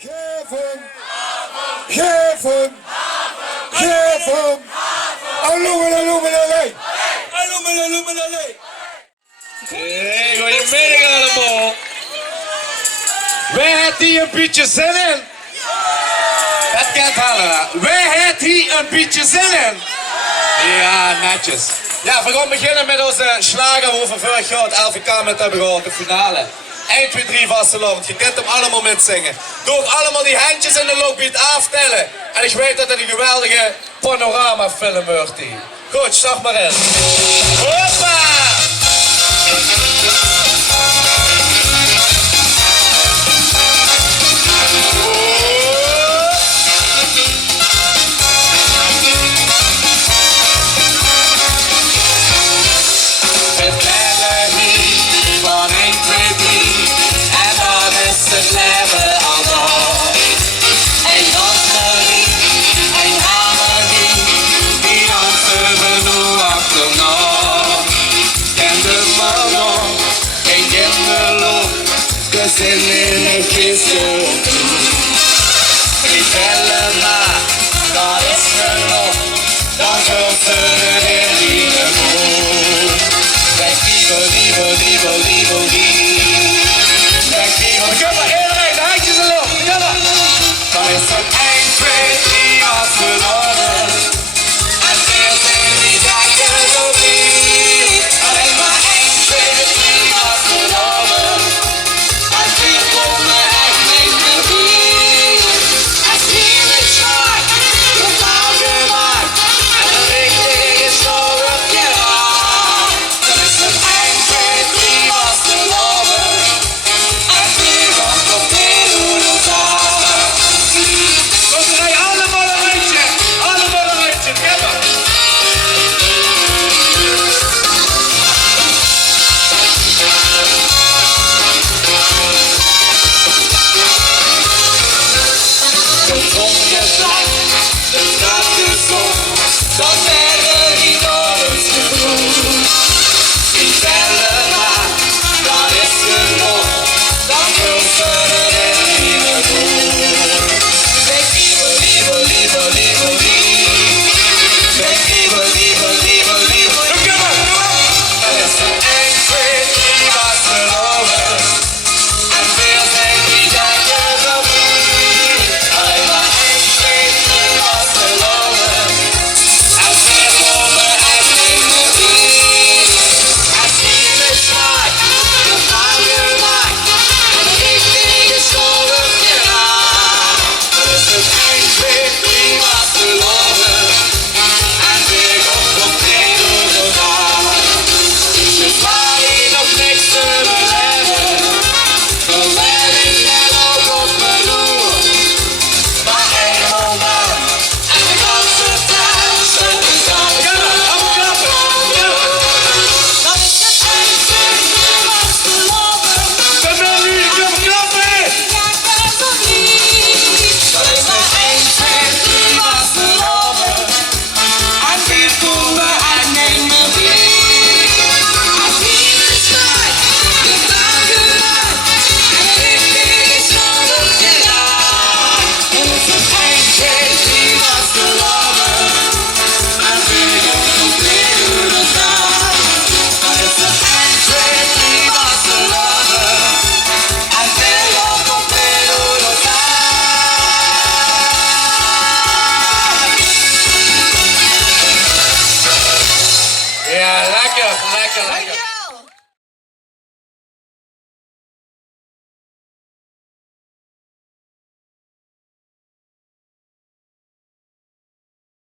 Geef hem! Geef hem! Geef hem! Alloemelaloemelalei! Alloemelaloemelalei! Hey, goedemiddag allemaal. Wij hebben hier een beetje zin in. Dat kent Hallewa. Wij hebben hier een beetje zin in. Ja, netjes. Ja, we gaan beginnen met onze slager waar we vorig jaar het LVK met hebben gehad, de finale. 1, 2, 3 vasteland. Je kunt hem allemaal metzingen. Doe allemaal die handjes in de lobby aftellen. En ik weet dat het een geweldige panoramafilm wordt hier. Goed, start maar in. Hoppa! Vertellen maar, dat is genoeg, dan zult ze er in de boel. Weg die. Kom maar, iedereen, de handjes erop, kom maar. Dan is het 1, 2, 3 afgelopen. En veel zijn die dagen zo niet. Alleen maar 1, 2, 3 afgelopen. En veel komen echt niet meer goed. Als hier het schijnt, je bouwt je maakt. En de richting is zo op je hand. Dan is het 1, 2, 3 afgelopen. En veel komt op weer hoe het gaat. Kom er allemaal een rondje, kom maar. De zon je zakt, de straat is op, dat